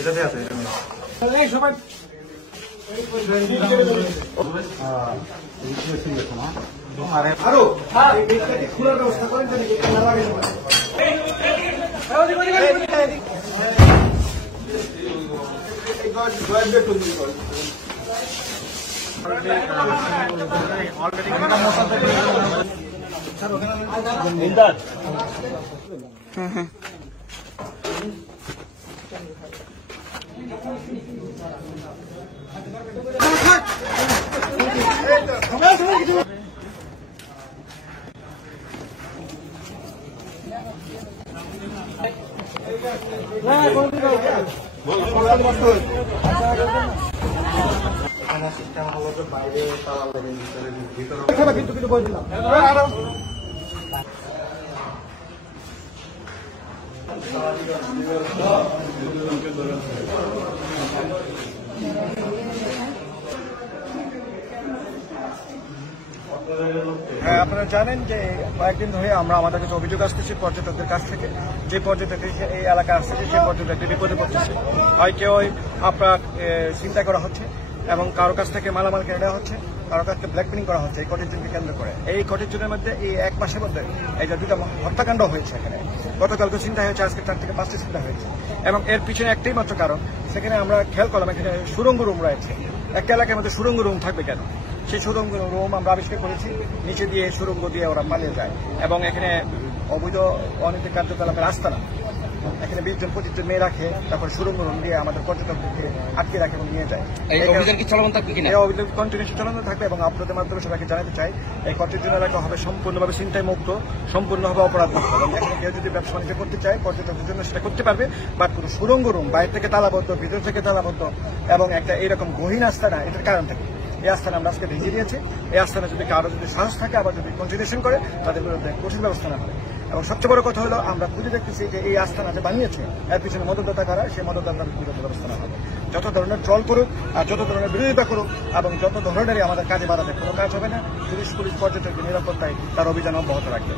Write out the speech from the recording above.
এটাতে আছে সবাই আরো খোলার ব্যবস্থা করেন কিন্তু বলে দিলাম হ্যাঁ, আপনারা জানেন যে কয়েকদিন ধরে আমরা আমাদের কাছে অভিযোগ আসতেছি পর্যটকদের কাছ থেকে, যে পর্যটক এই এলাকায় আসতেছে সেই পর্যটকদের বিপদে পড়তেছে। হয় কেউ আপনার চিন্তা করা হচ্ছে এবং কারো কাছ থেকে মালামাল কেড়ে নেওয়া হচ্ছে, কারো কাছ থেকে ব্ল্যাকমেলিং করা হচ্ছে এই কটেজকে কেন্দ্র করে। এই কটেজের মধ্যে এই এক মাসের মধ্যে এই যে দুটা হত্যাকাণ্ড হয়েছে। এখানে গতকালকে চিন্তা হয়েছে, আজকে 4 থেকে 5টি চিন্তা হয়েছে এবং এর পিছনে একটাই মাত্র কারণ, সেখানে আমরা খেয়াল করলাম এখানে সুড়ঙ্গ রুম রয়েছে। একটা এলাকার মধ্যে সুড়ঙ্গ রুম থাকবে কেন? সেই সুড়ঙ্গ রুম আমরা আবিষ্কার করেছি, নিচে দিয়ে সুড়ঙ্গ দিয়ে ওরা পালিয়ে যায় এবং এখানে অবৈধ অনৈতিক কার্যকলাপের আস্তানা। এখানে 20 জন 25 জন মেয়ে রাখে, তারপরে সুড়ঙ্গ রুম দিয়ে আমাদের পর্যটকদেরকে আটকে রাখে এবং নিয়ে যায়। এই অভিযান কি চলমান থাকবে কিনা? এই অভিযান কন্টিনিউশন চলমান থাকবে এবং আপনাদের মাধ্যমে সবাইকে জানাতে চাই এই কটেজন এলাকা হবে সম্পূর্ণভাবে ছিনতাই মুক্ত, সম্পূর্ণভাবে অপরাধ মুক্ত। এবং এখানে কেউ যদি ব্যবসা বাণিজ্য করতে চায় পর্যটকদের জন্য সেটা করতে পারবে, বাট পুরো সুড়ঙ্গ রুম বাইরে থেকে তালাবদ্ধ, ভিতর থেকে তালাবদ্ধ এবং একটা এরকম গহীন আস্তানা, এটার কারণ থাকে। এই আস্থানে আমরা আজকে ভেঙে দিয়েছি। এই আস্থানে যদি কারো যদি সাহস থাকে আবার যদি কন্টিনিউশন করে তাদের বিরুদ্ধে কঠিন ব্যবস্থা না হয়। এবং সবচেয়ে বড় কথা হলো আমরা খুঁজে দেখতেছি যে এই আস্থানা যে বানিয়েছে এর পিছনে মদতদাতা কারা, সেই মদতদাতার বিরুদ্ধে ব্যবস্থা না হবে। যত ধরনের ট্রল করুক আর যত ধরনের বিরোধিতা করুক এবং যত ধরনেরই আমাদের কাজে বাধা দেয়, কোনো কাজ হবে না। পুলিশ পর্যটকদের নিরাপত্তায় তার অভিযান অব্যাহত রাখবে।